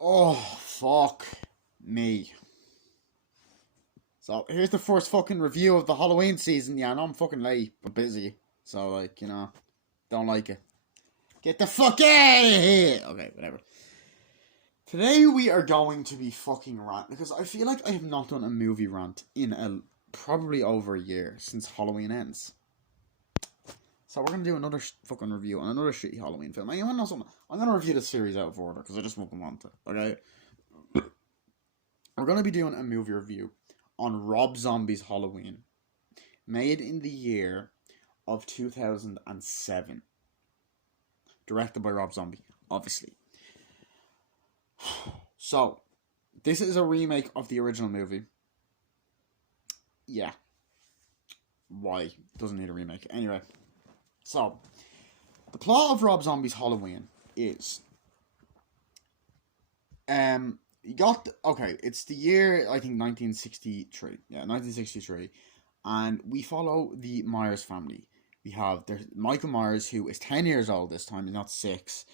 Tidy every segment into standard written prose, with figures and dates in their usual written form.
Oh, fuck me. So, here's the first fucking review of the Halloween season. Yeah, I know I'm fucking late, but busy. So, like, don't like it. Get the fuck out of here! Okay, whatever. Today we are going to be fucking rant because I feel like I have not done a movie rant in probably over a year since Halloween ends. So we're gonna do another fucking review on another shitty Halloween film. Anyone know something? I'm gonna review the series out of order because I just fucking want to. Okay, we're gonna be doing a movie review on Rob Zombie's Halloween, made in the year of 2007, directed by Rob Zombie, obviously. So, this is a remake of the original movie. Yeah. Why? Doesn't need a remake. Anyway. So, the plot of Rob Zombie's Halloween is you got okay, it's the year I think 1963. Yeah, 1963. And we follow the Myers family. We have there's Michael Myers, who is 10 years old this time, he's not 6.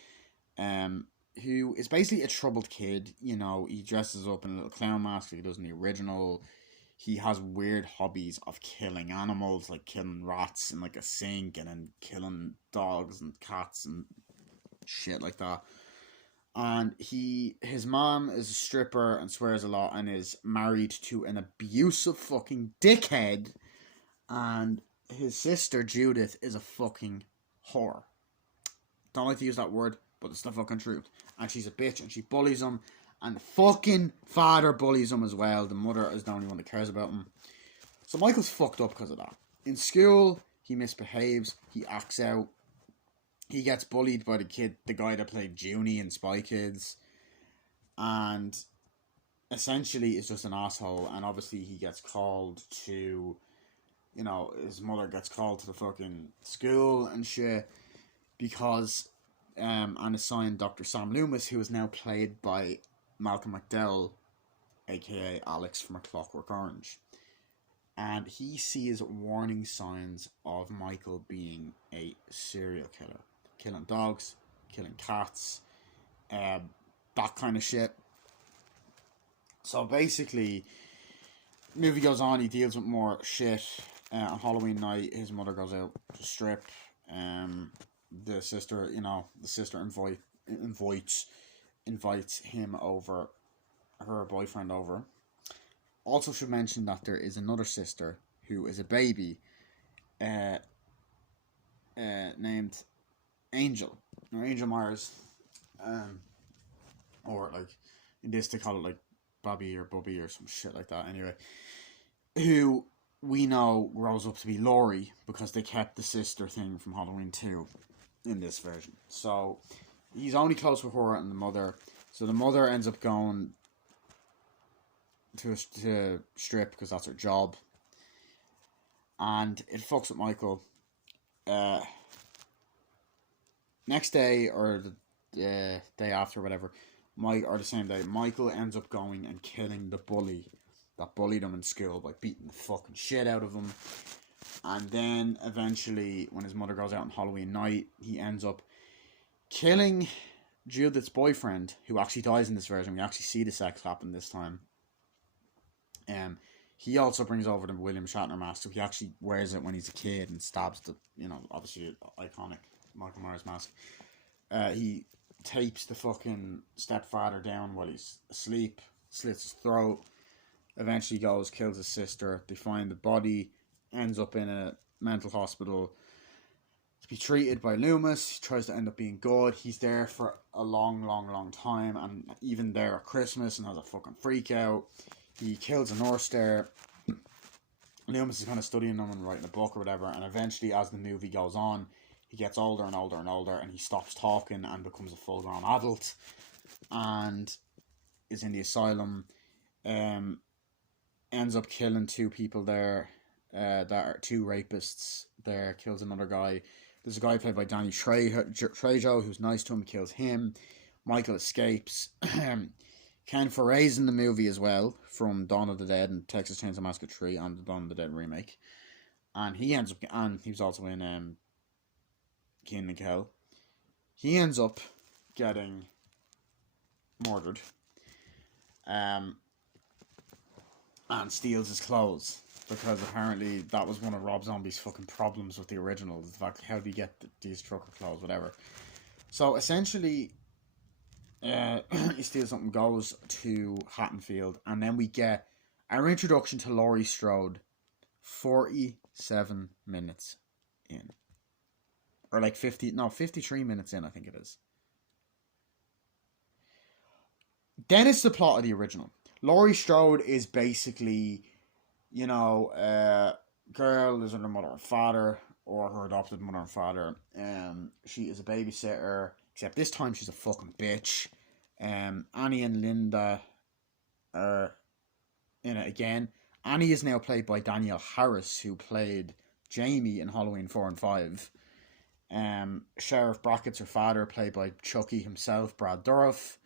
Um who is basically a troubled kid. He dresses up in a little clown mask like he does in the original. He has weird hobbies of killing animals, like killing rats in like a sink, and then killing dogs and cats and shit like that. And his mom is a stripper and swears a lot and is married to an abusive fucking dickhead. And his sister Judith is a fucking whore. Don't like to use that word, but it's the fucking truth. And she's a bitch and she bullies him. And the fucking father bullies him as well. The mother is the only one that cares about him. So Michael's fucked up because of that. In school, he misbehaves. He acts out. He gets bullied by the guy that played Junie in Spy Kids. And essentially is just an asshole. And obviously he gets called to, his mother gets called to the fucking school and shit. Because, and assigned Dr. Sam Loomis, who is now played by Malcolm McDowell, aka Alex from A Clockwork Orange. And he sees warning signs of Michael being a serial killer. Killing dogs, killing cats, that kind of shit. So basically, the movie goes on, he deals with more shit. On Halloween night, his mother goes out to strip. The sister, invites him over, her boyfriend over. Also should mention that there is another sister who is a baby, uh, named Angel, or Angel Myers, or like in this they call it like Bobby or Bubby or some shit like that. Anyway, who we know grows up to be Laurie because they kept the sister thing from Halloween 2 in this version. So he's only close with her and the mother. So the mother ends up going to strip because that's her job, and it fucks with Michael. Next day or the day after, whatever, or the same day, Michael ends up going and killing the bully that bullied him in school by beating the fucking shit out of him. And then eventually, when his mother goes out on Halloween night, he ends up killing Judith's boyfriend, who actually dies in this version. We actually see the sex happen this time. He also brings over the William Shatner mask, so he actually wears it when he's a kid and stabs the, obviously iconic Michael Myers mask. He tapes the fucking stepfather down while he's asleep, slits his throat, eventually goes, kills his sister. They find the body, ends up in a mental hospital to be treated by Loomis. He tries to end up being good. He's there for a long, long, long time, and even there at Christmas and has a fucking freak out. He kills a nurse there. Loomis is kind of studying them and writing a book or whatever, and eventually, as the movie goes on, he gets older and older and older, and he stops talking and becomes a full-grown adult, and is in the asylum. Ends up killing 2 people there, that are 2 rapists there, kills another guy. There's a guy played by Danny Trejo who's nice to him, kills him. Michael escapes. Ken Foray's in the movie as well, from Dawn of the Dead and Texas Chainsaw Massacre 3 and the Dawn of the Dead remake. And he was also in Kenan and Kel. He ends up getting murdered, um, and steals his clothes. Because apparently that was one of Rob Zombie's fucking problems with the original. The fact, how do you get these trucker clothes, whatever. So essentially, he steals something, goes to Haddonfield, and then we get our introduction to Laurie Strode 47 minutes in. Or like 53 minutes in, I think it is. Then it's the plot of the original. Laurie Strode is basically, girl is with her mother and father, or her adopted mother and father. She is a babysitter, except this time she's a fucking bitch. Annie and Linda are in it again. Annie is now played by Danielle Harris, who played Jamie in Halloween 4 and 5. Sheriff Brackett's her father, played by Chucky himself, Brad Dourif.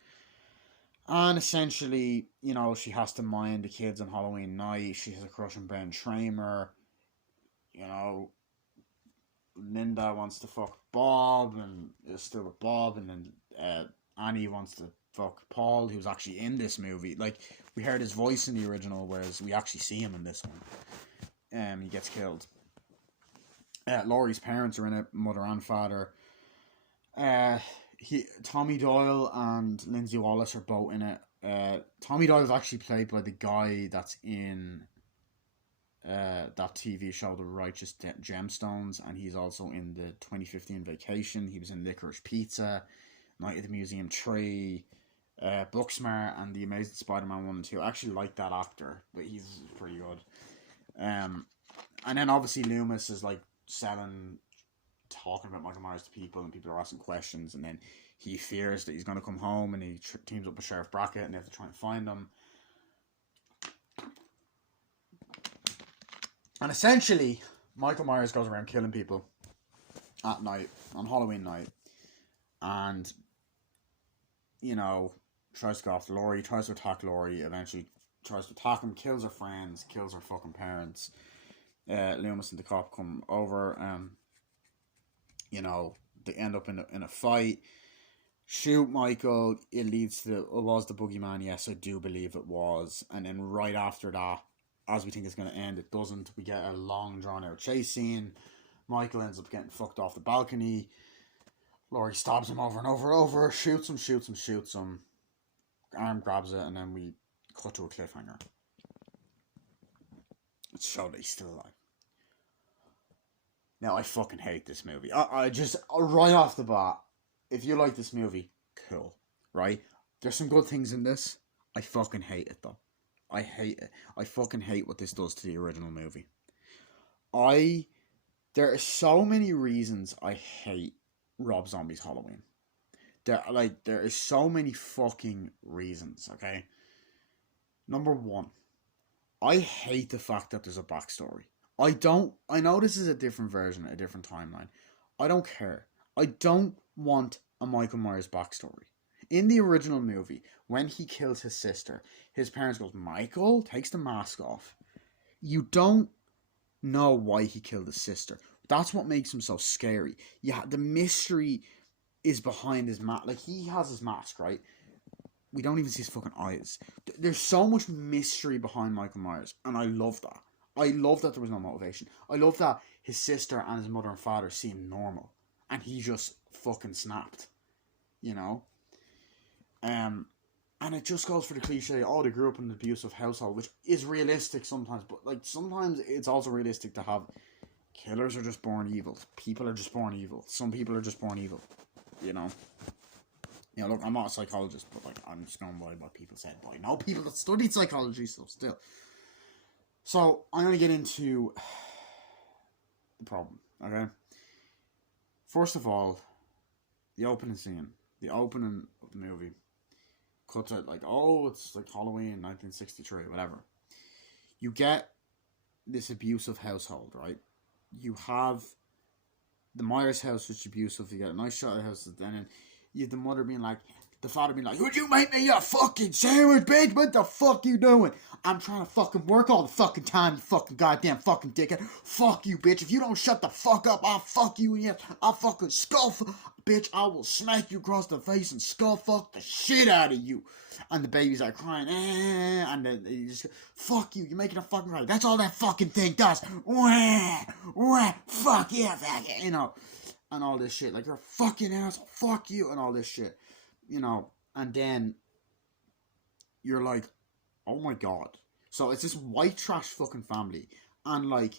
And essentially, she has to mind the kids on Halloween night. She has a crush on Ben Tramer. Linda wants to fuck Bob and is still with Bob. And then Annie wants to fuck Paul, who's actually in this movie. Like, we heard his voice in the original, whereas we actually see him in this one. He gets killed. Laurie's parents are in it, mother and father. Tommy Doyle and Lindsay Wallace are both in it. Tommy Doyle is actually played by the guy that's in that TV show, The Righteous Gemstones, and he's also in the 2015 Vacation. He was in Licorice Pizza, Night at the Museum Tree, Booksmart, and The Amazing Spider-Man 1 and 2. I actually like that actor, but he's pretty good. And then obviously Loomis is like talking about Michael Myers to people, and people are asking questions, and then he fears that he's going to come home, and he teams up with Sheriff Brackett, and they have to try and find him. And essentially, Michael Myers goes around killing people at night, on Halloween night, and, tries to go after Laurie, tries to attack Laurie, eventually tries to attack him, kills her friends, kills her fucking parents. Loomis and the cop come over, they end up in a fight, shoot Michael. It leads to, it was the boogeyman, yes, I do believe it was. And then right after that, as we think it's going to end, it doesn't. We get a long drawn out chase scene. Michael ends up getting fucked off the balcony. Laurie stabs him over and over, shoots him. Arm grabs it, and then we cut to a cliffhanger. It's shown that he's still alive. Now, I fucking hate this movie. I just, right off the bat, if you like this movie, cool, right? There's some good things in this. I fucking hate it, though. I hate it. I fucking hate what this does to the original movie. There are so many reasons I hate Rob Zombie's Halloween. There is so many fucking reasons, okay? Number one, I hate the fact that there's a backstory. I know this is a different version, a different timeline. I don't care. I don't want a Michael Myers backstory. In the original movie, when he kills his sister, his parents goes, Michael, takes the mask off. You don't know why he killed his sister. That's what makes him so scary. Yeah, the mystery is behind his mask. Like, he has his mask, right? We don't even see his fucking eyes. There's so much mystery behind Michael Myers, and I love that. I love that there was no motivation. I love that his sister and his mother and father seemed normal, and he just fucking snapped, and it just goes for the cliche, they grew up in an abusive household, which is realistic sometimes, but like sometimes it's also realistic to have killers are just born evil. People are just born evil. Some people are just born evil, look, I'm not a psychologist, but like I'm just going by what people said. But I know people that studied psychology, so still. So I'm gonna get into the problem. Okay. First of all, the opening scene, the opening of the movie, cuts out like, it's like Halloween 1963, whatever. You get this abusive household, right? You have the Myers house, which is abusive. You get a nice shot of the house, and then you have the mother being like, the father being like, would you make me a fucking sandwich, bitch? What the fuck you doing? I'm trying to fucking work all the fucking time, you fucking goddamn fucking dickhead. Fuck you, bitch. If you don't shut the fuck up, I'll fuck you. Yeah, I'll fucking bitch, I will smack you across the face and skull fuck the shit out of you. And the baby's like crying, and then he just, fuck you, you're making a fucking cry. That's all that fucking thing does. Wah, wah, fuck yeah, fuck it, you know, and all this shit. Like, you're a fucking asshole, fuck you, and all this shit, you know. And then you're like, oh my god. So it's this white trash fucking family, and like,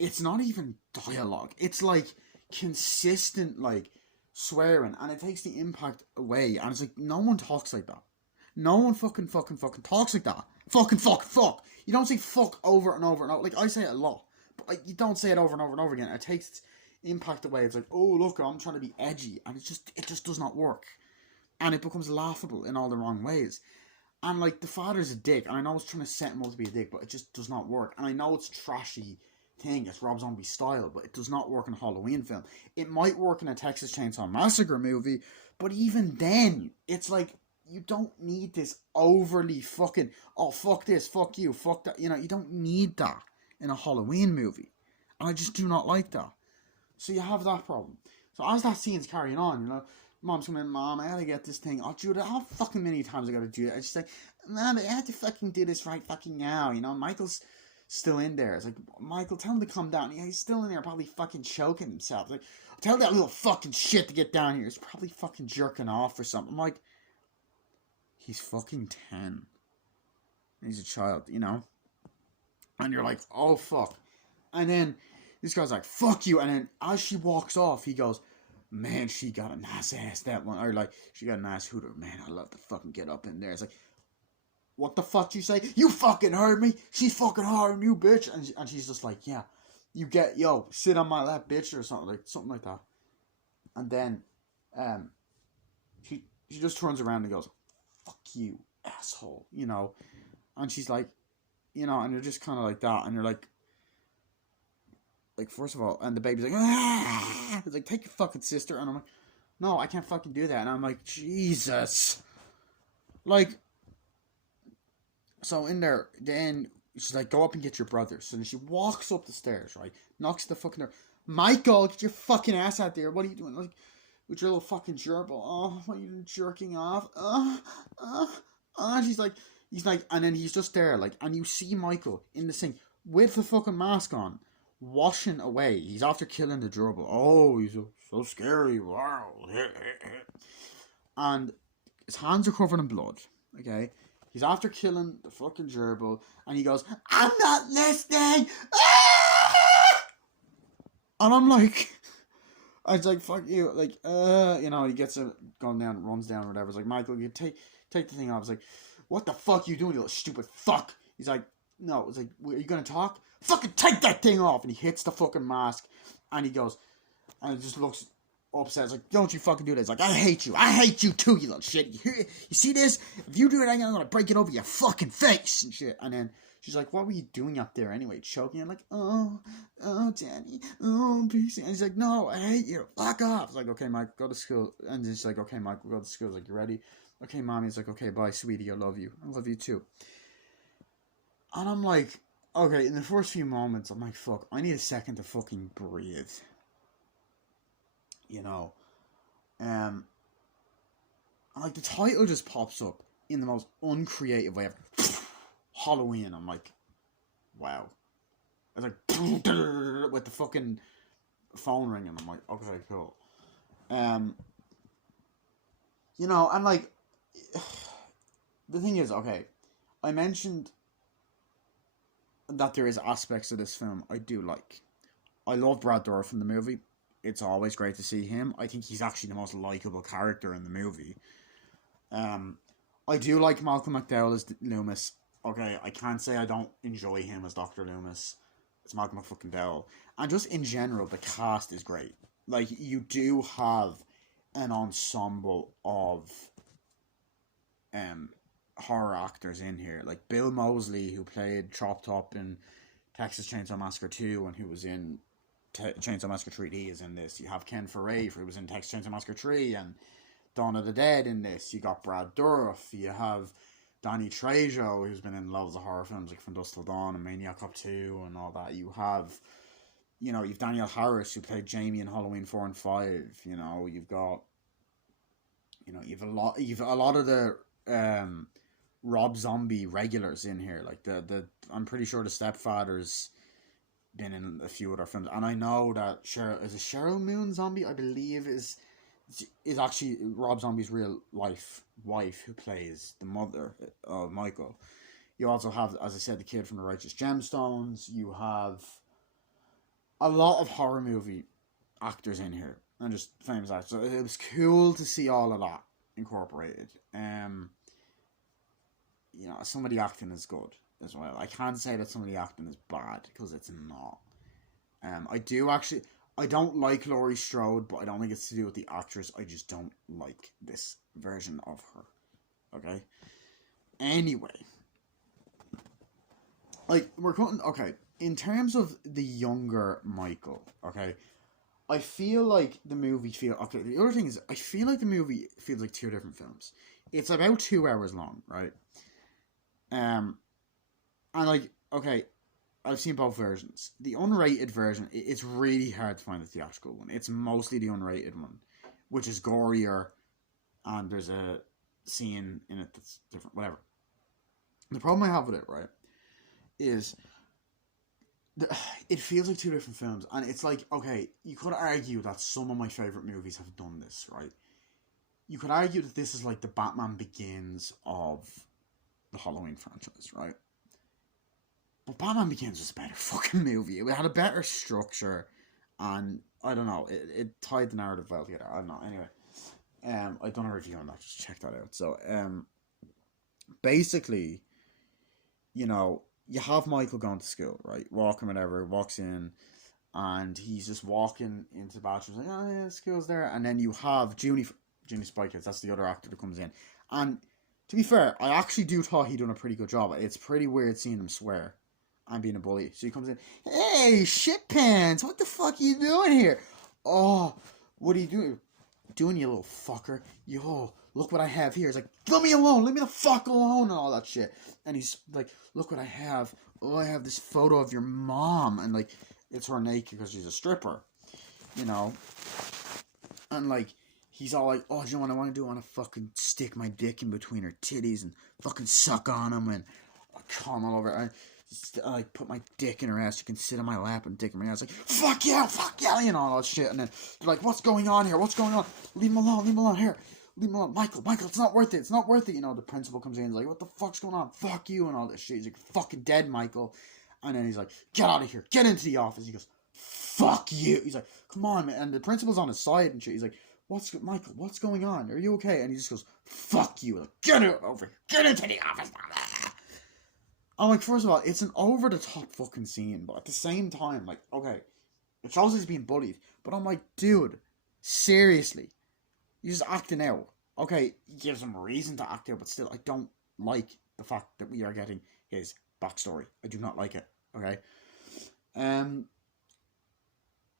it's not even dialogue. It's like consistent, like, swearing, and it takes the impact away. And it's like, no one talks like that. No one fucking talks like that. Fucking fuck. You don't say fuck over and over and over. Like, I say it a lot, but like, you don't say it over and over and over again. It takes its impact away. It's like, oh look, I'm trying to be edgy, and it just does not work, and it becomes laughable in all the wrong ways. And like, the father's a dick, and I know it's trying to set him up to be a dick, but it just does not work. And I know it's trashy thing, it's Rob Zombie style, but it does not work in a Halloween film. It might work in a Texas Chainsaw Massacre movie, but even then, it's like, you don't need this overly fucking, oh fuck this, fuck you, fuck that, you know, you don't need that in a Halloween movie. And I just do not like that. So you have that problem. So as that scene's carrying on, you know, Mom's coming in, Mom, I gotta get this thing. Oh, Judah, how fucking many times I gotta do it? I just like, Mom, I have to fucking do this right fucking now, you know, Michael's still in there. It's like, Michael, tell him to come down. Yeah, he's still in there, probably fucking choking himself. Like, tell that little fucking shit to get down here. He's probably fucking jerking off or something. I'm like, he's fucking 10. He's a child, you know? And you're like, oh fuck. And then this guy's like, fuck you. And then as she walks off, he goes, man, she got a nice ass, that one. Or like, she got a nice hooter. Man, I love to fucking get up in there. It's like, what the fuck you say? You fucking heard me. She's fucking hard on you, bitch. And she's just like, yeah, you get, yo, sit on my lap, bitch, or something like that. And then, she just turns around and goes, fuck you, asshole, you know. And she's like, you know, and you're just kind of like that, and you're like, first of all, and the baby's like, ah! It's like, take your fucking sister. And I'm like, no, I can't fucking do that. And I'm like, Jesus. Like, so in there, then she's like, go up and get your brother. So then she walks up the stairs, right? Knocks the fucking door. Michael, get your fucking ass out there. What are you doing? Like, with your little fucking gerbil. Oh, what are you doing, jerking off? He's like, and then he's just there, like, and you see Michael in the sink with the fucking mask on, washing away. He's after killing the gerbil. Oh, he's so scary. Wow. And his hands are covered in blood. Okay. He's after killing the fucking gerbil, and he goes, I'm not listening! Ah! And I'm like, I was like, fuck you. Like, you know, he gets it going down, runs down, or whatever. It's like, Michael, you take the thing off. It's like, what the fuck you doing, you little stupid fuck? He's like, no. It's like, are you gonna talk? Fucking take that thing off! And he hits the fucking mask, and he goes, and it just looks upset. It's like, don't you fucking do this. Like, I hate you too, you little shit. You see this? If you do it, I'm gonna break it over your fucking face and shit. And then she's like, what were you doing up there anyway? Choking? I'm like, oh, Danny, oh, peace. And he's like, no, I hate you. Fuck off. It's like, okay, Mike, go to school. And she's like, okay, Mike, we'll go to school. He's like, you ready? Okay, Mommy's like, okay, bye, sweetie, I love you. I love you too. And I'm like, okay, in the first few moments, I'm like, fuck, I need a second to fucking breathe. You know, and like, the title just pops up in the most uncreative way ever. Halloween. I'm like, wow. It's like with the fucking phone ringing. I'm like, okay, cool. You know, and like, the thing is, okay, I mentioned that there is aspects of this film I do like. I love Brad Dourif in the movie. It's always great to see him. I think he's actually the most likable character in the movie. I do like Malcolm McDowell as Loomis. Okay, I can't say I don't enjoy him as Dr. Loomis. It's Malcolm McDowell. And just in general, the cast is great. Like, you do have an ensemble of horror actors in here. Like Bill Moseley, who played Chop Top in Texas Chainsaw Massacre 2 and who was in Chainsaw Massacre 3D, is in this. You have Ken Foray, who was in Texas Chainsaw Massacre 3, and Dawn of the Dead in this. You got Brad Dourif. You have Danny Trejo, who's been in loads of horror films like From Dusk Till Dawn and Maniac Cop 2 and all that. You have, you've Danielle Harris, who played Jamie in Halloween 4 and 5. You've got, you've a lot of the Rob Zombie regulars in here. Like I'm pretty sure the Stepfather's been in a few other films, and I know that Cheryl Moon Zombie, I believe, is actually Rob Zombie's real life wife, who plays the mother of Michael. You also have, as I said, the kid from the Righteous Gemstones. You have a lot of horror movie actors in here, and just famous actors. So it was cool to see all of that incorporated. Some of the acting is good as well. I can't say that some of the acting is bad, because it's not. I don't like Laurie Strode, but I don't think it's to do with the actress. I just don't like this version of her. Okay? Anyway. In terms of the younger Michael, okay, I feel like the the other thing is, I feel like the movie feels like two different films. It's about 2 hours long, right? And I've seen both versions. The unrated version, it's really hard to find the theatrical one. It's mostly the unrated one, which is gorier, and there's a scene in it that's different, whatever. The problem I have with it, right, is it feels like two different films, and it's like, okay, you could argue that some of my favourite movies have done this, right? You could argue that this is like the Batman Begins of the Halloween franchise, right? But Batman Begins was a better fucking movie. It had a better structure, and I don't know, it tied the narrative well together. I don't know. Anyway, I've done a review on that. Just check that out. So, basically, you have Michael going to school, right? Walking, whatever, walks in, and he's just walking into the bathroom, like, oh yeah, school's there. And then you have Junie Spikers, that's the other actor that comes in. And to be fair, I actually do thought he'd done a pretty good job. It's pretty weird seeing him swear and being a bully. So he comes in, hey, shit pants, what the fuck are you doing here? Oh, what are you doing? Doing, you little fucker. Yo, look what I have here. He's like, let me alone, leave me the fuck alone, and all that shit. And he's like, look what I have. Oh, I have this photo of your mom. And like, it's her naked because she's a stripper. And like, he's all like, oh, do you know what I want to do? I want to fucking stick my dick in between her titties and fucking suck on them and come all over. I like put my dick in her ass. You can sit on my lap and dick in my ass. Like, fuck yeah, all that shit. And then they're like, what's going on here? What's going on? Leave him alone. Here, leave him alone. Michael, it's not worth it. The principal comes in. He's like, what the fuck's going on? Fuck you and all this shit. He's like, fucking dead, Michael. And then he's like, get out of here. Get into the office. He goes, fuck you. He's like, come on, man. And the principal's on his side and shit. He's like, Michael, what's going on? Are you okay? And he just goes, fuck you. Like, get it over here. Get into the office. I'm like, first of all, it's an over-the-top fucking scene, but at the same time, like, okay, it shows he's being bullied, but I'm like, dude, seriously, you're just acting out. Okay, he gives him a reason to act out, but still, I don't like the fact that we are getting his backstory. I do not like it, okay?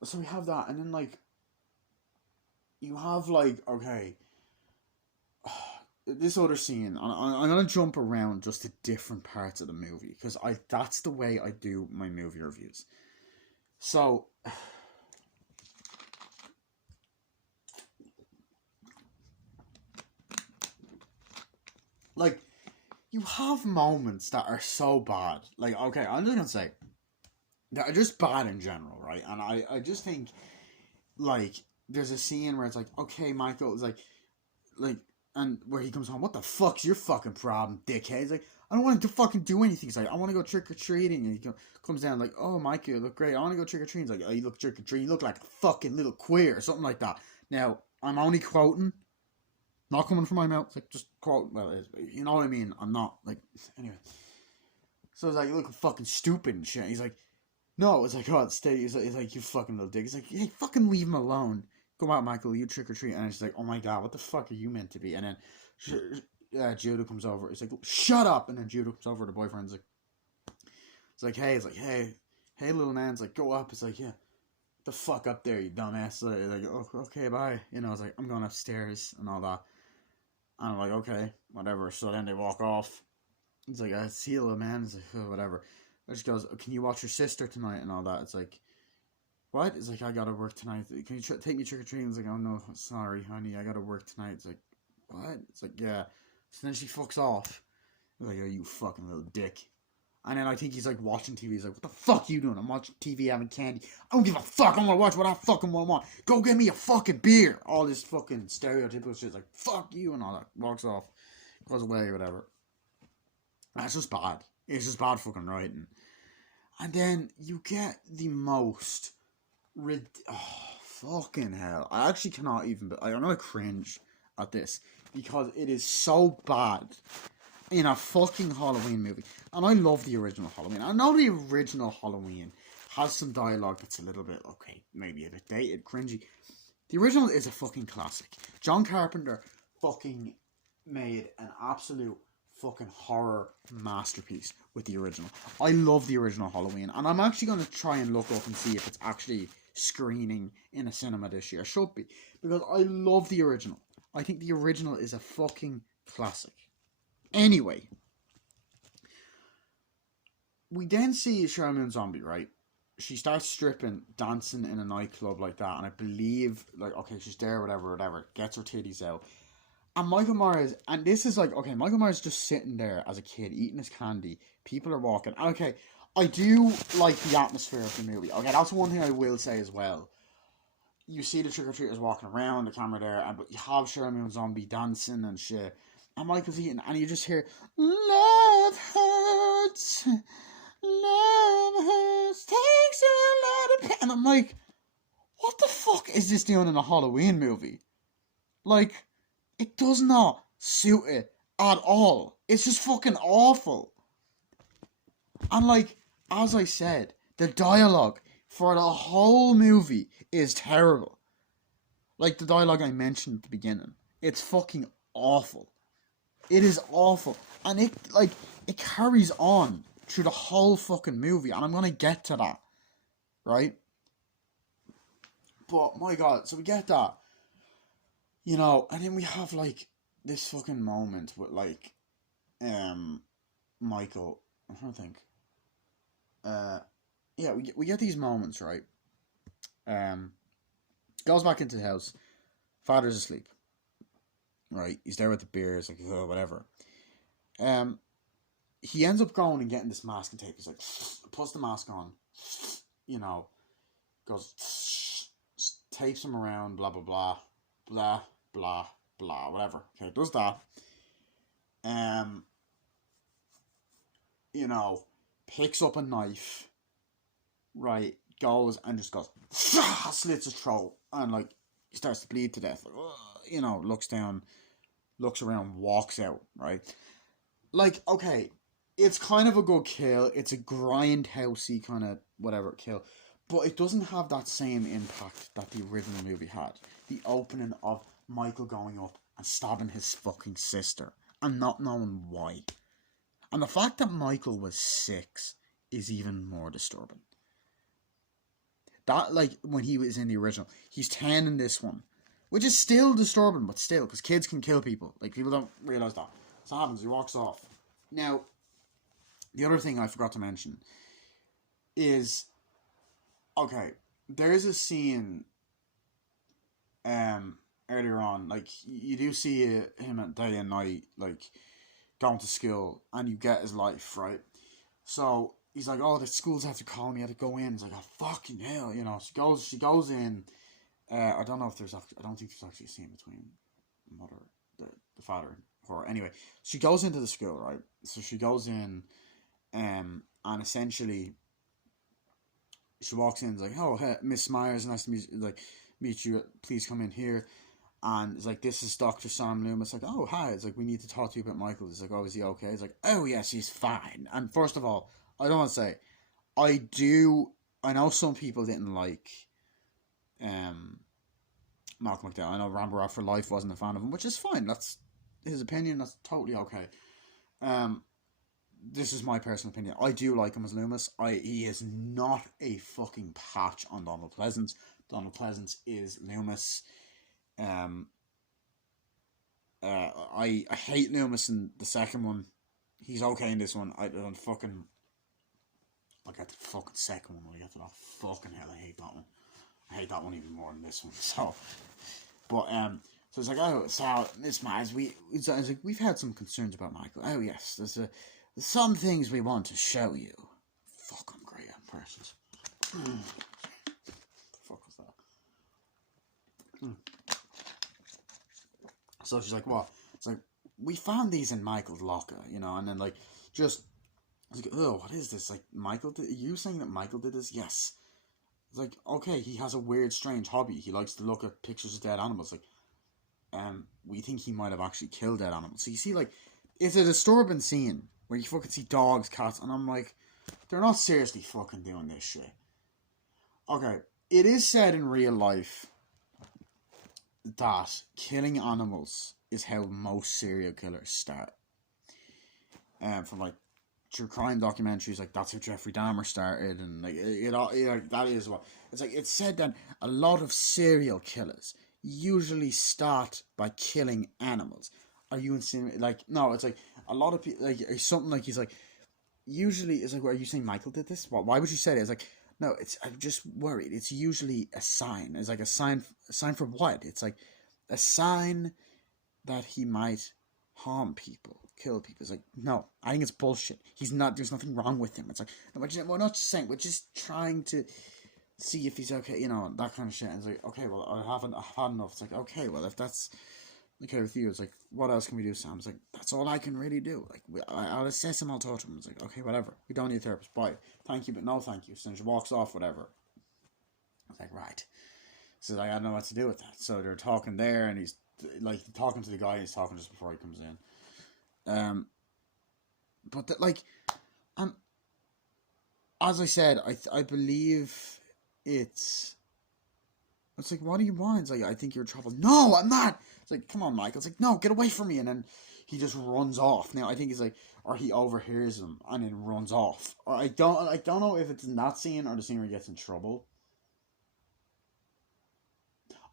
So we have that, and then, like, you have, like, okay, this other scene, I'm going to jump around just to different parts of the movie, because that's the way I do my movie reviews. So, like, you have moments that are so bad. Like, okay, I'm just going to say, that are just bad in general, right? And I just think, like, there's a scene where it's like, okay, Michael is like, and where he comes home, what the fuck's your fucking problem, dickhead? He's like, I don't want to fucking do anything. He's like, I want to go trick-or-treating. And he comes down like, oh, Michael, you look great. I want to go trick-or-treating. He's like, oh, you look trick-or-treating. You look like a fucking little queer or something like that. Now, I'm only quoting. Not coming from my mouth. It's like, just quote. Well, you know what I mean? I'm not, like, anyway. So it's like, you look fucking stupid and shit. He's like, no. It's like, oh, it's steady. He's like, you fucking little dick. He's like, hey, fucking leave him alone. Go out, Michael, you trick or treat. And she's like, oh my god, what the fuck are you meant to be? And then Judah comes over. He's like, shut up. And then Judah comes over. The boyfriend's like, hey, little man. It's like, go up. It's like, yeah. the fuck up there, you dumbass. Like, oh, okay, bye. You know, I was like, I'm going upstairs and all that. And I'm like, okay, whatever. So then they walk off. It's like, I see you, man. It's like, oh, whatever. I just goes, can you watch your sister tonight and all that? It's like, what? It's like, I gotta work tonight. Can you take me trick or treating? It's like, oh no, sorry, honey, I gotta work tonight. It's like, what? It's like, yeah. So then she fucks off. I'm like, oh, you fucking little dick. And then I think he's like watching TV. He's like, what the fuck are you doing? I'm watching TV having candy. I don't give a fuck. I'm gonna watch what I fucking want. Go get me a fucking beer. All this fucking stereotypical shit. Like, fuck you and all that. Walks off. Goes away or whatever. That's just bad. It's just bad fucking writing. And then you get the most fucking hell. I actually cannot even. I'm gonna cringe at this because it is so bad in a fucking Halloween movie. And I love the original Halloween. I know the original Halloween has some dialogue that's a little bit, okay, maybe a bit dated, cringy. The original is a fucking classic. John Carpenter fucking made an absolute fucking horror masterpiece with the original. I love the original Halloween. And I'm actually going to try and look up and see if it's actually screening in a cinema this year. Should be. Because I love the original. I think the original is a fucking classic. Anyway, we then see Cheryl Moon Zombie, right? She starts stripping, dancing in a nightclub like that, and I believe, like, okay, she's there, whatever, gets her titties out. And Michael Myers, and this is like, okay, Michael Myers just sitting there as a kid, eating his candy, people are walking. Okay, I do like the atmosphere of the movie. Okay, that's one thing I will say as well. You see the trick-or-treaters walking around, the camera there, but you have Cheryl Moon Zombie dancing and shit. And Michael's eating, and you just hear, love hurts, takes a lot of pain. And I'm like, what the fuck is this doing in a Halloween movie? Like, it does not suit it at all. It's just fucking awful. And like, as I said, the dialogue for the whole movie is terrible. Like the dialogue I mentioned at the beginning. It's fucking awful. It is awful. And it carries on through the whole fucking movie. And I'm gonna get to that. Right? But my god, so we get that. You know, and then we have like this fucking moment with like Michael. I'm trying to think. Yeah, we get these moments, right? Goes back into the house. Father's asleep. Right? He's there with the beer, it's like, oh, whatever. He ends up going and getting this mask and tape. He's like, puts the mask on, you know, goes, tapes him around, blah, blah, blah, blah, blah, blah, whatever. Okay, does that. You know, picks up a knife, right, goes and just goes, slits his throat, and like, he starts to bleed to death. Like, you know, looks down, looks around, walks out, right? Like, okay, it's kind of a good kill. It's a grindhousey kind of whatever kill. But it doesn't have that same impact that the original movie had. The opening of Michael going up and stabbing his fucking sister and not knowing why. And the fact that Michael was 6 is even more disturbing. That, like, when he was in the original, he's 10 in this one. Which is still disturbing, but still, because kids can kill people. Like, people don't realise that. So what happens, he walks off. Now, the other thing I forgot to mention is, okay, there is a scene earlier on, like, you do see him at day and night, like, going to school, and you get his life, right? So, he's like, oh, the schools have to call me, I have to go in. He's like, oh, fucking hell, you know. She goes in. I don't know if there's actually, I don't think there's actually a scene between the father and her. Anyway, she goes into the school, right? So she goes in, and essentially, she walks in, and is like, oh, hey, Miss Myers, nice to meet you. Please come in here. And it's like, this is Dr. Sam Loomis. It's like, oh, hi. It's like, we need to talk to you about Michael. It's like, oh, is he okay? It's like, oh, yes, he's fine. And first of all, I don't want to say, I know some people didn't like Malcolm McDowell. I know Rambo Rock for Life wasn't a fan of him, which is fine. That's his opinion. That's totally okay. this is my personal opinion. I do like him as Loomis. He is not a fucking patch on Donald Pleasance. Donald Pleasance is Loomis. Um, I hate Loomis in the second one. He's okay in this one. I don't fucking. I'll get to the fucking second one when I get to that. Fucking hell, I hate that one. I hate that one even more than this one. So, but so it's like, oh, so this man, it's like we've had some concerns about Michael. Oh yes, there's some things we want to show you. Fuck, I'm great at impressions. The fuck was that? So she's like, what? It's like, we found these in Michael's locker, you know, and then like, just, it's like, oh, what is this? Like, are you saying that Michael did this? Yes. It's like, okay, he has a weird, strange hobby. He likes to look at pictures of dead animals. Like, we think he might have actually killed dead animals. So you see, like, it's a disturbing scene where you fucking see dogs, cats, and I'm like, they're not seriously fucking doing this shit. Okay, it is said in real life that killing animals is how most serial killers start. From like true crime documentaries, like that's how Jeffrey Dahmer started, and like that is what it's like. It's said that a lot of serial killers usually start by killing animals. Are you insinuating? Like, no, it's like a lot of people, like something like he's like, usually it's like, are you saying Michael did this? Why would you say it? It's like, no, I'm just worried. It's usually a sign. It's like a sign for what? It's like a sign that he might harm people, kill people. It's like, no, I think it's bullshit. He's not. There's nothing wrong with him. It's like, no, we're not just saying. We're just trying to see if he's okay. You know, that kind of shit. And it's like, okay, well, I've had enough. It's like, okay, well, if that's okay with you, it's like, what else can we do, Sam? It's like, that's all I can really do. Like, I'll assess him, I'll talk to him. It's like, okay, whatever. We don't need a therapist. Bye. Thank you, but no thank you. So she walks off, whatever. I was like, right. So like, I don't know what to do with that. So they're talking there, and he's like talking to the guy. He's talking just before he comes in. But as I said, I believe it's like, what do you want? It's like, I think you're in trouble. No, I'm not. It's like, come on, Michael. It's like, no, get away from me. And then he just runs off. Now I think he's like, or he overhears him and then runs off. Or I don't know if it's in that scene or the scene where he gets in trouble.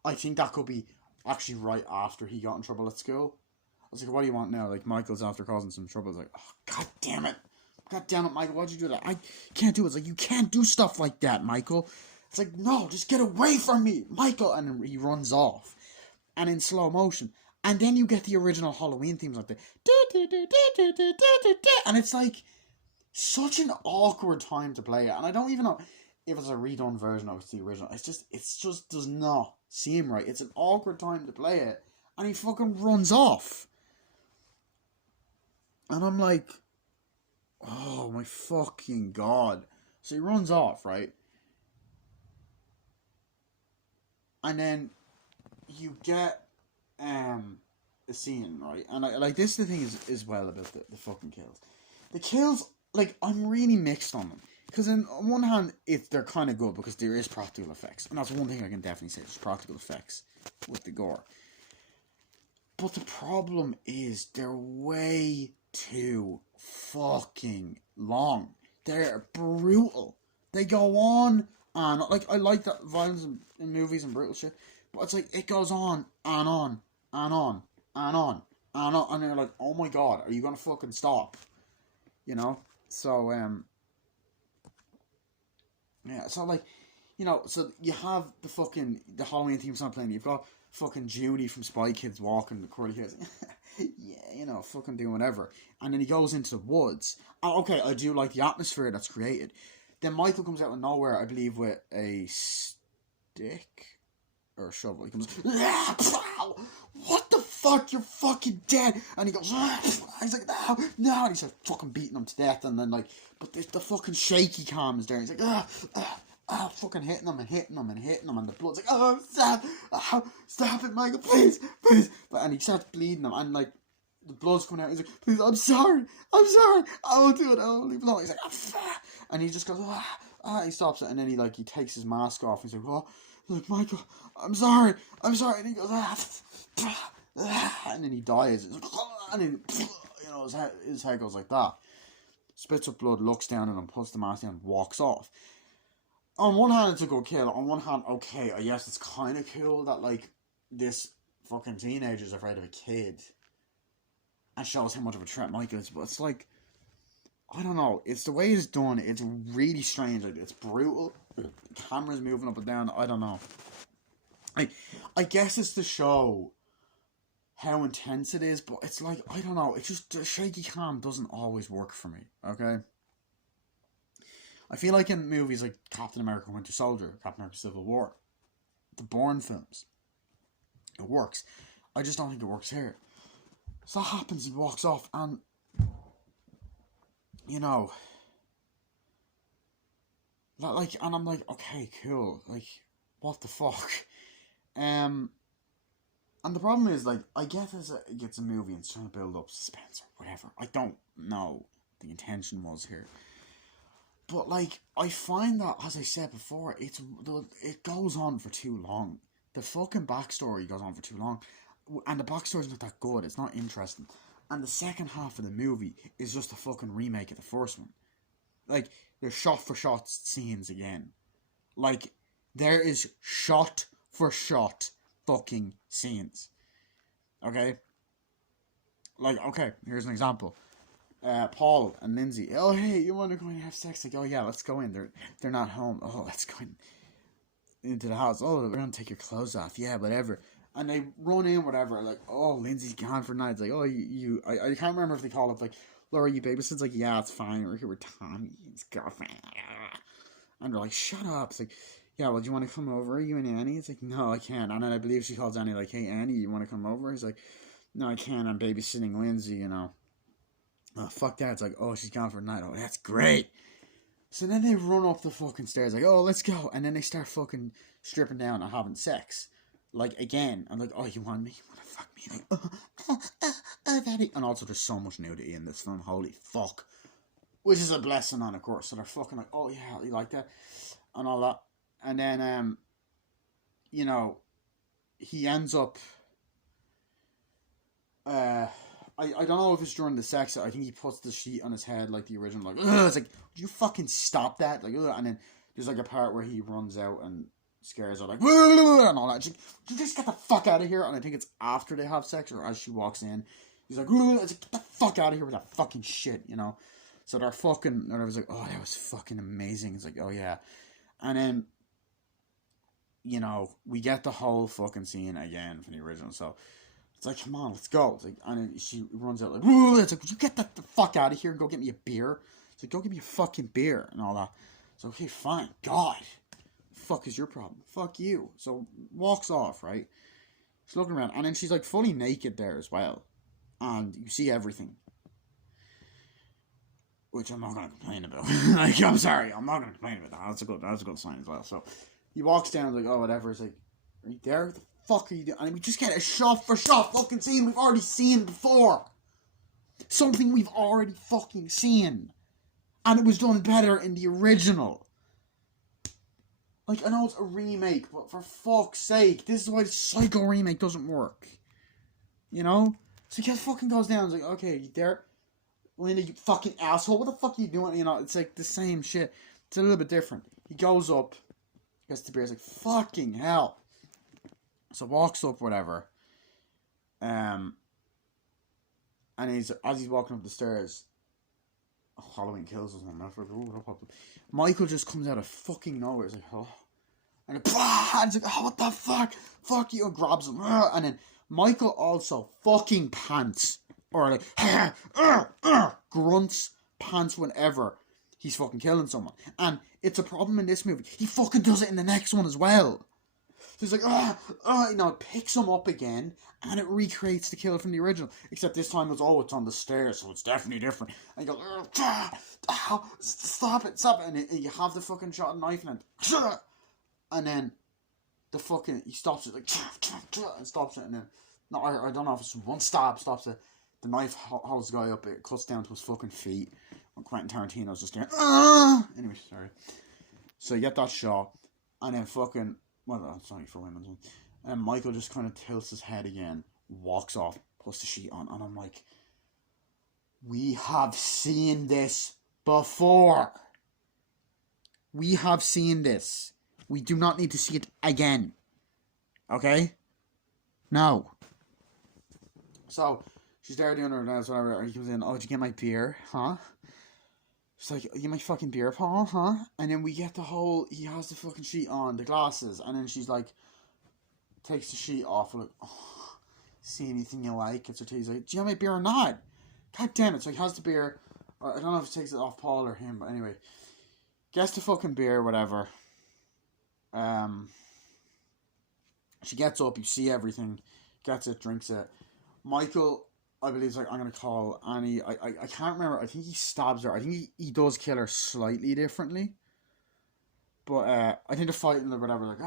I think that could be actually right after he got in trouble at school. I was like, what do you want now? Like, Michael's after causing some trouble. It's like, oh, god damn it. God damn it, Michael, why'd you do that? I can't do it. It's like, you can't do stuff like that, Michael. It's like, no, just get away from me, Michael. And then he runs off. And in slow motion. And then you get the original Halloween themes like the and it's like such an awkward time to play it. And I don't even know if it's a redone version of the original. It just does not seem right. It's an awkward time to play it. And he fucking runs off. And I'm like, oh my fucking god. So he runs off, right? And then you get the scene, right? And I like this. The thing is as well about the fucking kills. The kills, like, I'm really mixed on them because on one hand, they're kind of good because there is practical effects, and that's one thing I can definitely say. There's practical effects with the gore, but the problem is they're way too fucking long. They're brutal. They go on and like, I like that violence in movies and brutal shit, but it's like it goes on and on and on and on and on, and you're like, oh my god, are you gonna fucking stop? You know? So yeah, so like, you know, so you have the Halloween theme song playing. You've got fucking Judy from Spy Kids walking the curly hairs. Yeah, you know, fucking doing whatever. And then he goes into the woods. And okay, I do like the atmosphere that's created. Then Michael comes out of nowhere, I believe, with a stick or a shovel. He comes, what the fuck? You're fucking dead. And he goes, he's like, no. And he starts fucking beating him to death. And then, like, but the fucking shaky cam is there. He's like, fucking hitting him and hitting him and hitting him. And the blood's like, oh, stop it, Michael, please. And he starts bleeding him. And, like, the blood's coming out. He's like, please, I'm sorry. I won't do it. I won't leave it alone. He's like, and he just goes, he stops it. And then he takes his mask off. He's like, oh. He's like, Michael, I'm sorry. And he goes, and then he dies. Like, and then, you know, his head goes like that. spits up blood, looks down at him, puts the mask down, walks off. On one hand, it's a good kill. On one hand, okay, I guess it's kind of cool that, like, this fucking teenager's afraid of a kid. And shows how much of a threat Michael is. But it's like, I don't know. It's the way it's done. It's really strange. Like, it's brutal. The camera's moving up and down. I don't know. I guess it's to show how intense it is. But it's like, I don't know. It's just, the shaky cam doesn't always work for me. Okay? I feel like in movies like Captain America Winter Soldier, Captain America Civil War, the Bourne films, it works. I just don't think it works here. So that happens, he walks off, and, you know, like, and I'm like, okay, cool, like, what the fuck? And the problem is, like, I get it's a movie and it's trying to build up suspense or whatever. I don't know what the intention was here. But, like, I find that, as I said before, it goes on for too long. The fucking backstory goes on for too long. And the backstory's not that good. It's not interesting. And the second half of the movie is just a fucking remake of the first one. Like, there's shot-for-shot scenes again. Like, there is shot-for-shot fucking scenes. Okay? Like, okay, here's an example. Paul and Lindsay, oh hey, you want to go and have sex? Like, oh yeah, let's go in. They're not home. Oh, let's go into the house. Oh, we're gonna take your clothes off. Yeah, whatever. And they run in, whatever. Like, oh, Lindsay's gone for nights. Like, oh, I can't remember if they call up like, Laura, you babysitting? It's like, yeah, it's fine. We're here with Tommy and his girlfriend. And they're like, shut up. It's like, yeah, well, do you want to come over? Are you and Annie? It's like, no, I can't. And then I believe she calls Annie like, hey, Annie, you want to come over? He's like, no, I can't. I'm babysitting Lindsay, you know. Oh, fuck that. It's like, oh, she's gone for a night. Oh, that's great. So then they run up the fucking stairs like, oh, let's go. And then they start fucking stripping down and having sex. Like, again. I'm like, oh, you want me? You want to fuck me? Like, daddy. And also, there's so much nudity in this film. Holy fuck. Which is a blessing on, of course. So they're fucking like, oh, yeah, you like that? And all that. And then, you know, he ends up... I don't know if it's during the sex. I think he puts the sheet on his head like the original. Like, ugh, it's like, would you fucking stop that? Like, ugh. And then there's like a part where he runs out and scares her like, ugh, and all that. She's like, would you just get the fuck out of here? And I think it's after they have sex or as she walks in. He's like, ugh, it's like, get the fuck out of here with that fucking shit, you know? So they're fucking, and I was like, oh, that was fucking amazing. It's like, oh yeah. And then, you know, we get the whole fucking scene again from the original. So it's like, come on, let's go. It's like, and then she runs out like, woo! It's like, would you get the fuck out of here and go get me a beer? It's like, go get me a fucking beer and all that. It's okay, fine. God, the fuck is your problem? Fuck you. So walks off, right? She's looking around, and then she's like fully naked there as well, and you see everything, which I'm not gonna complain about. Like, I'm sorry, I'm not gonna complain about that. That's a good sign as well. So he walks down like, oh, whatever. It's like, are you there? What the fuck are you doing? And we just get a shot for shot fucking scene we've already seen before. Something we've already fucking seen. And it was done better in the original. Like, I know it's a remake, but for fuck's sake, this is why the Psycho remake doesn't work. You know? So he fucking goes down and is like, okay, you there? Linda, you fucking asshole, what the fuck are you doing? You know, it's like the same shit. It's a little bit different. He goes up, gets the beer, he's like, fucking hell. So walks up, whatever. And as he's walking up the stairs, Halloween Kills was one. Michael just comes out of fucking nowhere. He's like, oh. And it's like, oh, what the fuck? Fuck you. And grabs him. And then Michael also fucking pants. Or like, grunts, pants whenever he's fucking killing someone. And it's a problem in this movie. He fucking does it in the next one as well. So he's like, you know, it picks him up again, and it recreates the kill from the original. Except this time it's on the stairs, so it's definitely different. And you go, stop it. And you have the fucking shot and knife, and then the fucking, he stops it, like, and stops it, and then, no, I don't know if it's one stab, stops it. The knife holds the guy up, it cuts down to his fucking feet, and Quentin Tarantino's just there, anyway, sorry. So you get that shot, and then fucking, well, that's only for women. And Michael just kind of tilts his head again, walks off, puts the sheet on, and I'm like, we have seen this before. We have seen this. We do not need to see it again. Okay? No. So, she's there doing her nails, whatever, and he comes in, oh, did you get my beer? Huh? She's like, you get my fucking beer, Paul? Huh? And then we get the whole, he has the fucking sheet on, the glasses, and then she's like, takes the sheet off, like, oh, see anything you like? It's her tea. He's like, do you have my beer or not? God damn it. So he has the beer. I don't know if he takes it off Paul or him, but anyway. Gets the fucking beer, whatever. She gets up, you see everything, gets it, drinks it. Michael, I believe, is like, I'm going to call Annie. I can't remember. I think he stabs her. I think he does kill her slightly differently. But I think they're fighting or whatever, like,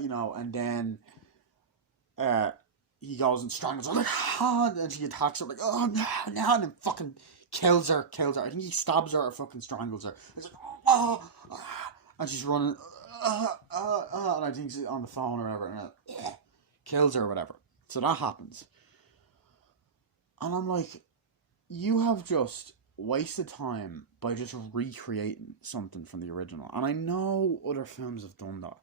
you know, and then he goes and strangles her, like, and she attacks her, like, oh, no, and then fucking kills her. I think he stabs her or fucking strangles her. It's like, oh, and she's running, and I think she's on the phone or whatever, and kills her or whatever. So that happens. And I'm like, you have just wasted time by just recreating something from the original. And I know other films have done that.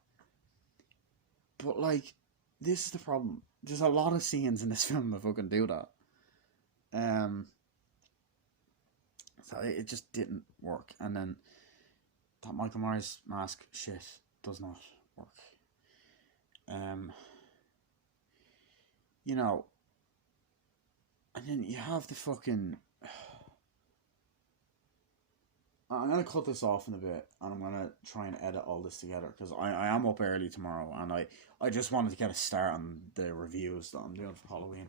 But, like, this is the problem. There's a lot of scenes in this film that fucking do that. So it just didn't work. And then that Michael Myers mask shit does not work. You know, and then you have the fucking... I'm going to cut this off in a bit, and I'm going to try and edit all this together, because I am up early tomorrow, and I just wanted to get a start on the reviews that I'm doing for Halloween.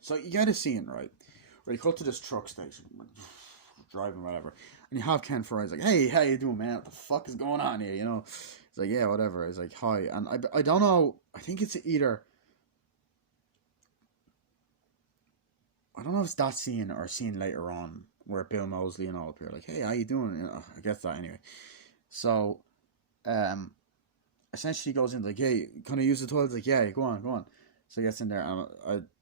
So you get a scene, right, where you cut to this truck station, driving, whatever, and you have Ken Fry's like, hey, how you doing, man? What the fuck is going on here, you know? He's like, yeah, whatever. He's like, hi. And I don't know, I think it's either... I don't know if it's that scene or a scene later on where Bill Moseley and all appear, like, hey, how you doing? You know, I guess that anyway. So, essentially he goes in, like, hey, can I use the toilet? Like, yeah, go on. So he gets in there, and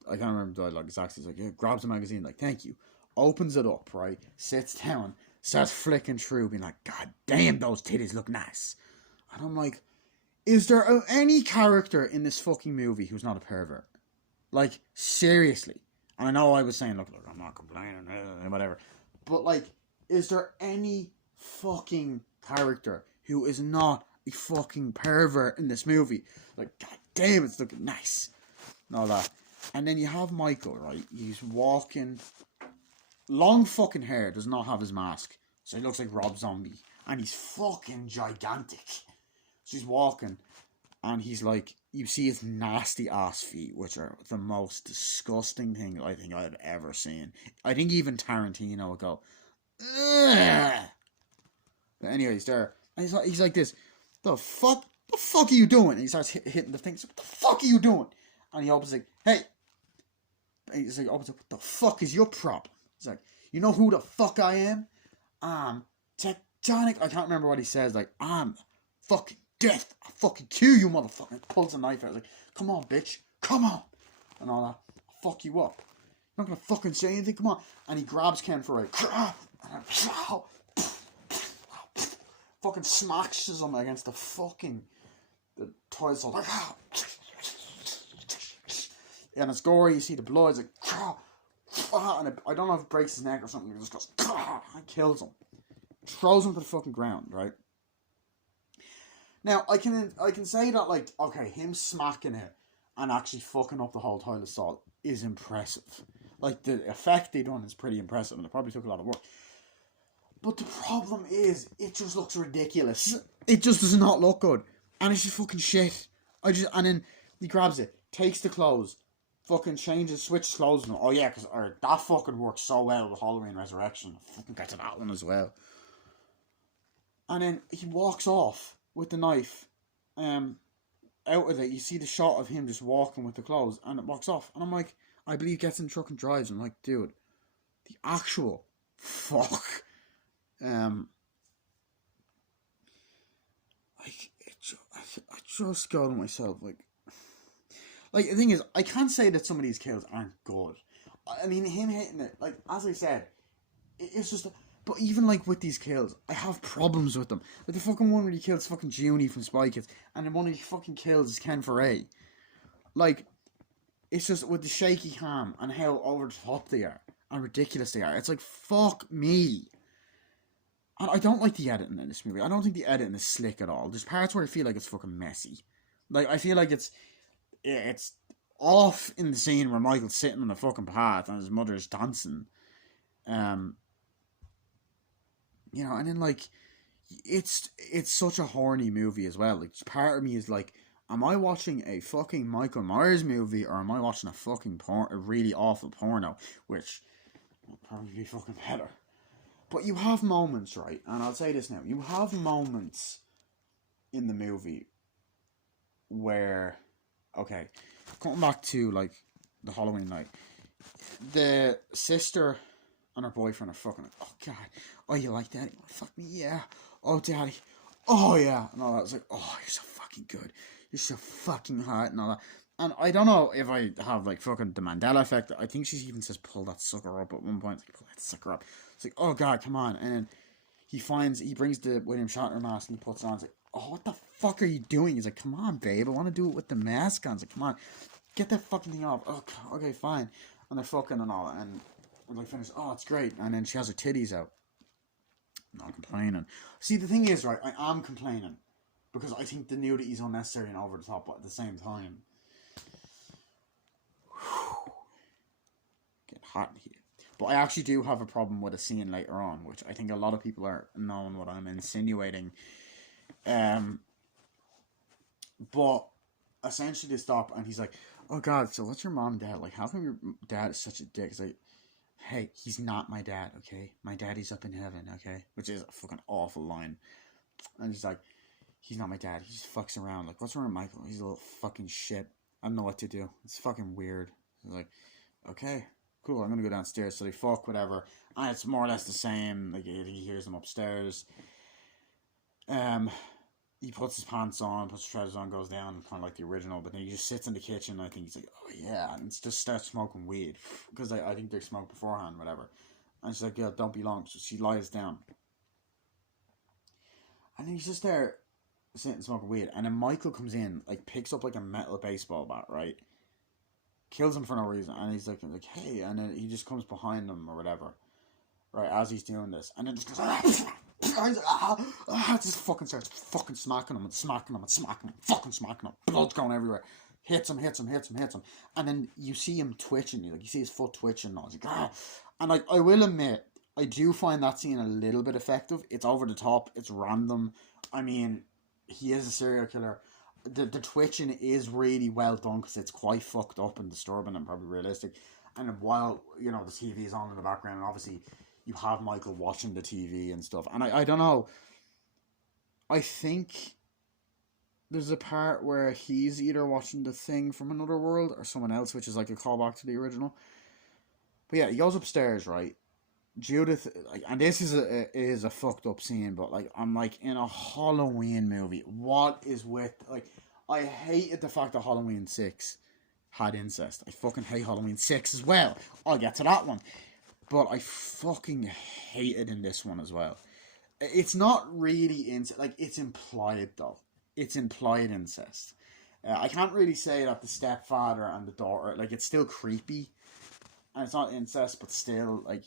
I can't remember the dialogue exactly. He's like, yeah, grabs a magazine, like, thank you. Opens it up, right? Sits down, starts flicking through, being like, God damn, those titties look nice. And I'm like, is there any character in this fucking movie who's not a pervert? Like, seriously. And I know I was saying, look, I'm not complaining, whatever. But, like, is there any fucking character who is not a fucking pervert in this movie? Like, God damn, it's looking nice. And all that. And then you have Michael, right? He's walking. Long fucking hair, does not have his mask. So he looks like Rob Zombie. And he's fucking gigantic. So he's walking. And he's like, you see his nasty ass feet, which are the most disgusting thing I think I've ever seen. I think even Tarantino would go, ugh. But anyway, he's there. And he's like this, the fuck are you doing? And he starts hitting the thing. What the fuck are you doing? And he opens like, hey. And he's like, what the fuck is your problem? He's like, you know who the fuck I am? I'm Tectonic. I can't remember what he says. Like, I'm fucking death. I'll fucking kill you, motherfucker. And pulls a knife out. Like, come on, bitch. Come on. And all that. I'll fuck you up. You're not gonna fucking say anything. Come on. And he grabs Ken for fucking smashes him against the fucking toilet. Like, and it's gory. You see the blood. It's like, and I don't know if it breaks his neck or something. It just goes and kills him. Throws him to the fucking ground, right? Now, I can say that, like, okay, him smacking it and actually fucking up the whole toilet stall is impressive. Like, the effect they done is pretty impressive, and it probably took a lot of work. But the problem is, it just looks ridiculous. It just does not look good. And it's just fucking shit. And then he grabs it, takes the clothes, fucking changes, switches clothes, and oh yeah, because that fucking works so well with Halloween Resurrection. Fucking get to that one as well. And then he walks off with the knife, out of it. You see the shot of him just walking with the clothes, and it walks off. And I'm like, I believe he gets in the truck and drives. And I'm like, dude, the actual fuck. Like, I just go to myself, like, the thing is, I can't say that some of these kills aren't good. I mean, him hitting it, like, as I said, it's just. But even, like, with these kills, I have problems with them. Like, the fucking one where he kills fucking Junie from Spy Kids, and then one of he fucking kills is Ken Foray. Like, it's just with the shaky cam and how over the top they are and ridiculous they are. It's like, fuck me. And I don't like the editing in this movie. I don't think the editing is slick at all. There's parts where I feel like it's fucking messy. Like, I feel like it's off in the scene where Michael's sitting on the fucking path and his mother's dancing. Um, and then, like, it's such a horny movie as well. Like, part of me is like, am I watching a fucking Michael Myers movie, or am I watching a really awful porno, which would probably be fucking better. But you have moments, right? And I'll say this now: you have moments in the movie where, okay, coming back to, like, the Halloween night, the sister and her boyfriend are fucking like, oh god, oh, you like that? Fuck me, yeah. Oh, daddy, oh yeah, and all that. I was like, oh, you're so fucking good, you're so fucking hot, and all that. And I don't know if I have, like, fucking the Mandela effect. I think she even says pull that sucker up at one point. Like, pull that sucker up. It's like, oh god, come on. And then he brings the William Shatner mask and he puts it on. It's like, oh, what the fuck are you doing? He's like, come on, babe, I want to do it with the mask on. It's like, come on, get that fucking thing off. Oh, okay, fine. And they're fucking and all that. And we're like, finished. Oh, it's great. And then she has her titties out. I'm not complaining. See, the thing is, right, I am complaining because I think the nudity is unnecessary and over the top, but at the same time, get hot in here. But I actually do have a problem with a scene later on, which I think a lot of people are knowing what I'm insinuating. But essentially they stop and he's like, oh god, so what's your mom and dad like? How come your dad is such a dick? It's like, hey, he's not my dad, okay? My daddy's up in heaven, okay? Which is a fucking awful line. And he's like, he's not my dad. He just fucks around. Like, what's wrong with Michael? He's a little fucking shit. I don't know what to do. It's fucking weird. He's like, okay, cool, I'm gonna go downstairs. So they fuck, whatever. And it's more or less the same. Like, he hears them upstairs. He puts his pants on, puts his trousers on, goes down, kind of like the original. But then he just sits in the kitchen. And I think he's like, oh yeah, and just starts smoking weed because I think they smoked beforehand, whatever. And she's like, yeah, don't be long. So she lies down, and then he's just there sitting smoking weed. And then Michael comes in, like, picks up like a metal baseball bat, right? Kills him for no reason, and he's like, hey, and then he just comes behind him or whatever, right, as he's doing this, and then just goes, just fucking starts fucking smacking him and smacking him and smacking him, fucking smacking him, blood's going everywhere, hits him, and then you see him twitching, like, you see his foot twitching, and I was like, ah. And, like, I will admit, I do find that scene a little bit effective. It's over the top, it's random. I mean, he is a serial killer. The twitching is really well done because it's quite fucked up and disturbing and probably realistic. And while, the TV is on in the background, and obviously you have Michael watching the TV and stuff. And I don't know. I think there's a part where he's either watching The Thing from another world or someone else, which is like a callback to the original. But yeah, he goes upstairs, right? Judith, like, and this is a fucked up scene, but, like, I'm like, in a Halloween movie. What is with, like, I hated the fact that Halloween 6 had incest. I fucking hate Halloween 6 as well. I'll get to that one. But I fucking hate it in this one as well. It's not really incest, like, it's implied though. It's implied incest. I can't really say that the stepfather and the daughter, like, it's still creepy. And it's not incest, but still, like,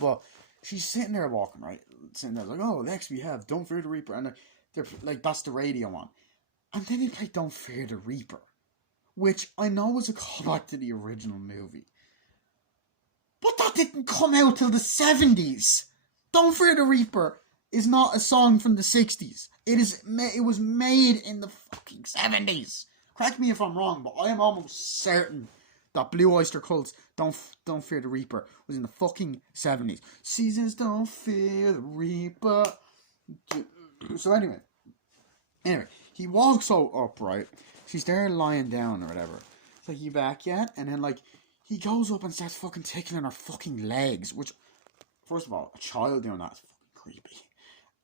But she's sitting there walking, right? Sitting there like, oh, next we have Don't Fear the Reaper. And they're like, that's the radio on. And then they play Don't Fear the Reaper, which I know was a callback to the original movie. But that didn't come out till the 70s. Don't Fear the Reaper is not a song from the 60s. It was made in the fucking 70s. Correct me if I'm wrong, but I am almost certain that Blue Oyster Cult's Don't Fear the Reaper was in the fucking 70s. Seasons don't fear the Reaper. So anyway, he walks up, right? She's there lying down or whatever. It's like, you back yet? And then, like, he goes up and starts fucking tickling her fucking legs, which, first of all, a child doing that is fucking creepy.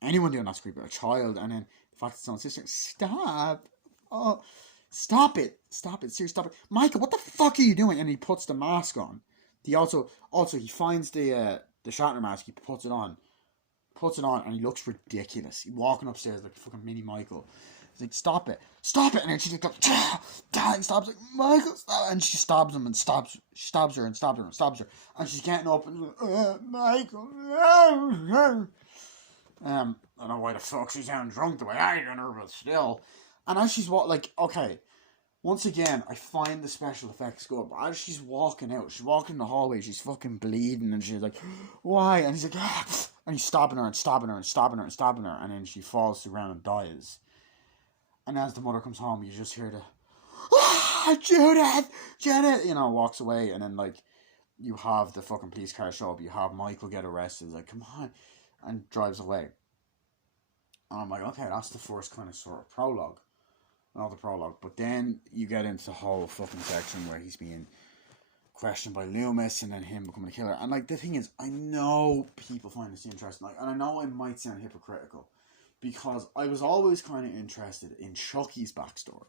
Anyone doing that's creepy. A child, and then the fact that it's on sister, stop. Oh. Stop it. Stop it. Seriously, stop it. Michael, what the fuck are you doing? And he puts the mask on. He also he finds the Shatner mask, he puts it on, and he looks ridiculous. He's walking upstairs like a fucking mini Michael. He's like, stop it, and then she just goes, and stops, like, Michael, stop, and she stabs him and stabs her, and she's getting up and Michael, I don't know why the fuck she's sounding drunk the way I done her, but still. And as she's okay, once again, I find the special effects good, but as she's walking in the hallway, she's fucking bleeding, and she's like, why? And he's like, and he's stabbing her, and then she falls to the ground and dies. And as the mother comes home, you just hear Judith, walks away, and then, like, you have the fucking police car show up, you have Michael get arrested, like, come on, and drives away. And I'm like, okay, that's the first kind of sort of prologue. Not the prologue, but then you get into the whole fucking section where he's being questioned by Loomis, and then him becoming a killer. And, like, the thing is, I know people find this interesting, like, and I know I might sound hypocritical, because I was always kind of interested in Chucky's backstory.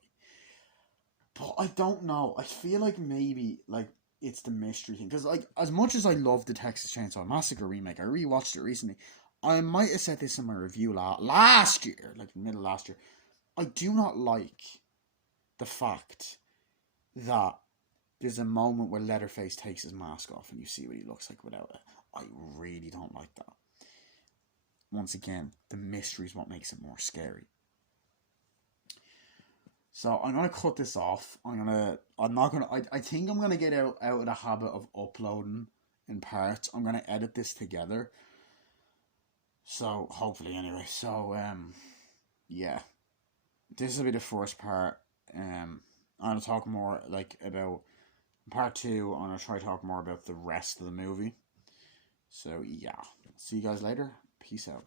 But I don't know. I feel like maybe, like, it's the mystery thing. Because, like, as much as I love the Texas Chainsaw Massacre remake, I rewatched it recently. I might have said this in my review last year, like, middle of last year. I do not like the fact that there's a moment where Leatherface takes his mask off and you see what he looks like without it. I really don't like that. Once again, the mystery is what makes it more scary. So I'm gonna cut this off. I think I'm gonna get out of the habit of uploading in parts. I'm gonna edit this together. So hopefully, anyway. So yeah, this will be the first part. I'm gonna talk more like about part 2. I'm gonna try to talk more about the rest of the movie. So yeah, see you guys later. Peace out.